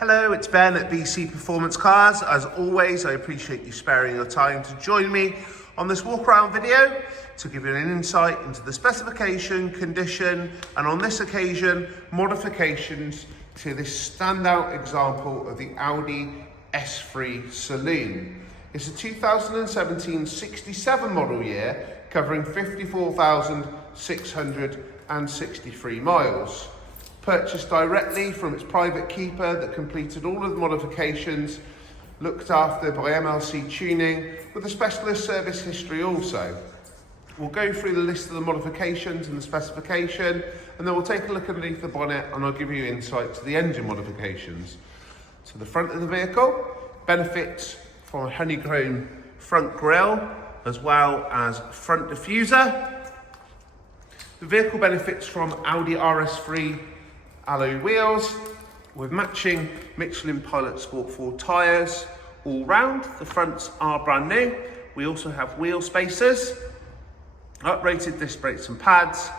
Hello, it's Ben at BC Performance Cars. As always, I appreciate you sparing your time to join me on this walk around video to give you an insight into the specification, condition, and on this occasion, modifications to this standout example of the Audi S3 Saloon. It's a 2017 67 model year covering 54,663 miles. Purchased directly from its private keeper that completed all of the modifications, looked after by MRC tuning with a specialist service history also. We'll go through the list of the modifications and the specification, and then we'll take a look underneath the bonnet and I'll give you insight to the engine modifications. To the front of the vehicle, benefits from a honeycomb front grille as well as front diffuser. The vehicle benefits from Audi RS3 alloy wheels with matching Michelin Pilot Sport 4 tyres all round. The fronts are brand new. We also have wheel spacers, uprated disc brakes and pads,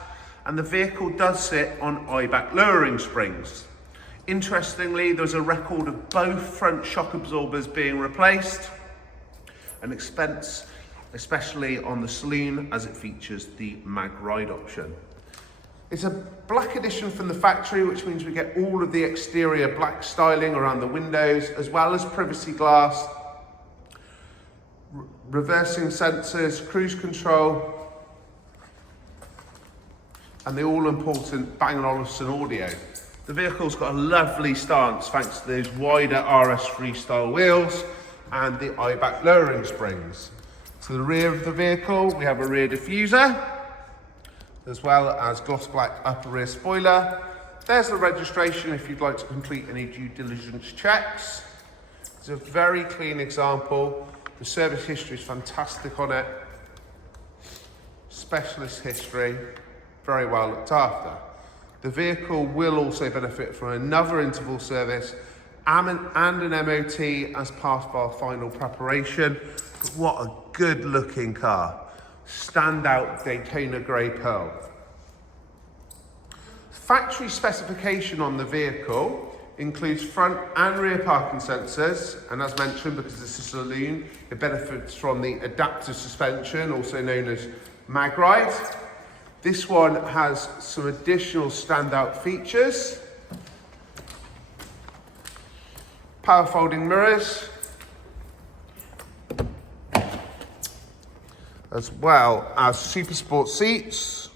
and the vehicle does sit on eye-back lowering springs. Interestingly, there's a record of both front shock absorbers being replaced, an expense especially on the Saloon as it features the mag ride option. It's a black edition from the factory, which means we get all of the exterior black styling around the windows, as well as privacy glass, reversing sensors, cruise control, and the all-important Bang & Olufsen audio. The vehicle's got a lovely stance thanks to those wider RS3 style wheels and the eye-back lowering springs. To the rear of the vehicle, we have a rear diffuser, as well as gloss black upper rear spoiler. There's the registration if you'd like to complete any due diligence checks. It's a very clean example. The service history is fantastic on it. Specialist history, very well looked after. The vehicle will also benefit from another interval service and an MOT as part of our final preparation. But what a good looking car. Standout Daytona grey pearl. Factory specification on the vehicle includes front and rear parking sensors, and as mentioned, because this is a Saloon, it benefits from the adaptive suspension, also known as mag ride. This one has some additional standout features. Power folding mirrors, as well as super sport seats,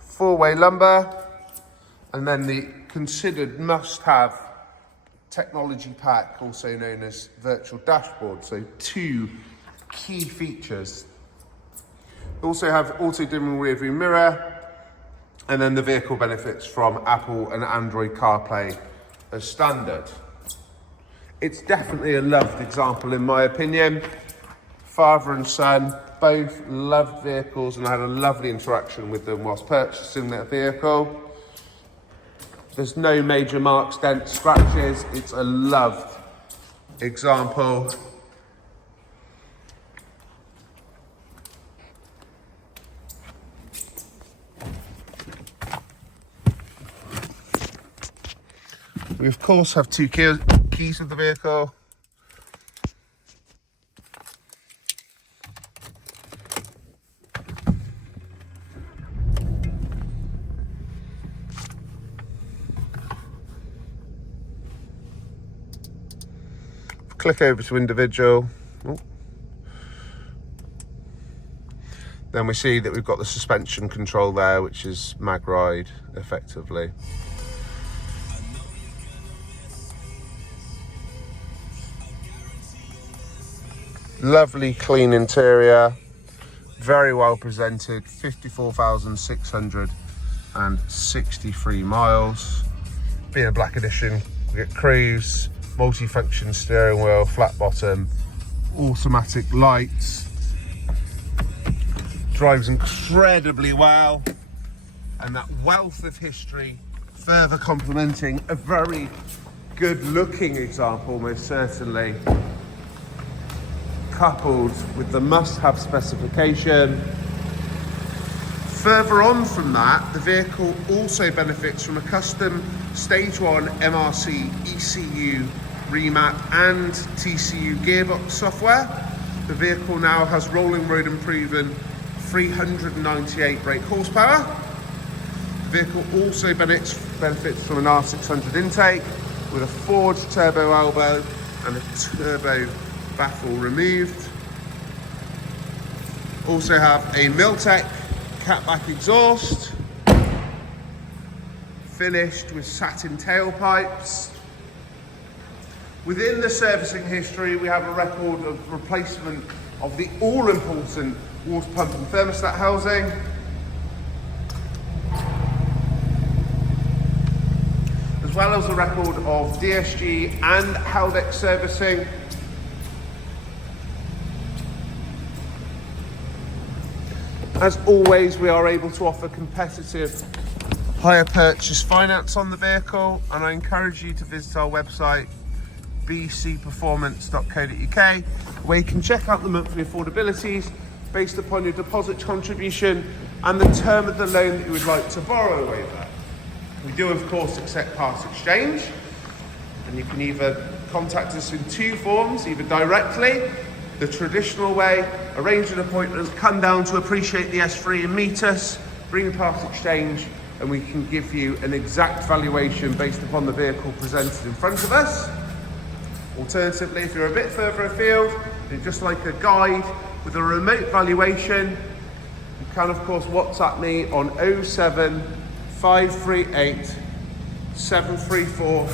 four-way lumbar, and then the considered must-have technology pack, also known as virtual dashboard. So two key features. We also have auto-dimming rear view mirror, and then the vehicle benefits from Apple and Android CarPlay as standard. It's definitely a loved example in my opinion. Father and son both loved vehicles, and I had a lovely interaction with them whilst purchasing that vehicle. There's no major marks, dents, scratches. It's a loved example. We of course have two keys with the vehicle. Click over to individual. Then we see that we've got the suspension control there, which is mag ride effectively. Lovely clean interior, very well presented, 54,663 miles. Being a black edition, we get cruise, multi-function steering wheel, flat bottom, automatic lights. Drives incredibly well, and that wealth of history further complementing a very good looking example, most certainly, coupled with the must-have specification, Further on from that, the vehicle also benefits from a custom Stage 1 MRC ECU remap and TCU gearbox software. The vehicle now has rolling road and proven 398 brake horsepower. The vehicle also benefits from an R600 intake with a forward turbo elbow and a turbo baffle removed. Also have a Miltech catback exhaust, finished with satin tailpipes. Within the servicing history, we have a record of replacement of the all-important water pump and thermostat housing. As well as a record of DSG and Haldex servicing. As always, we are able to offer competitive hire purchase finance on the vehicle, and I encourage you to visit our website bcperformance.co.uk, where you can check out the monthly affordabilities based upon your deposit contribution and the term of the loan that you would like to borrow over. We do of course accept part exchange, and you can either contact us in two forms, either directly, the traditional way, arrange an appointment, come down to Appreciate the S3 and meet us, bring a part exchange, and we can give you an exact valuation based upon the vehicle presented in front of us. Alternatively, if you're a bit further afield, and just like a guide with a remote valuation, you can of course WhatsApp me on 07538 734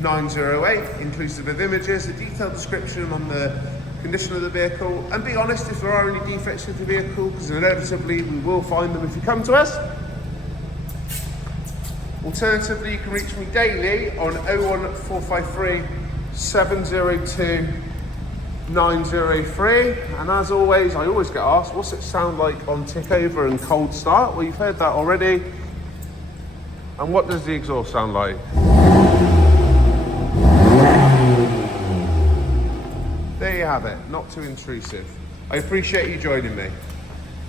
908, inclusive of images, a detailed description on the condition of the vehicle, and be honest if there are any defects with the vehicle, because inevitably we will find them if you come to us. Alternatively, you can reach me daily on 01453 702 903, and as always, I always get asked, what's it sound like on tick over and cold start? Well, you've heard that already. And what does the exhaust sound like? There you have it, not too intrusive. I appreciate you joining me.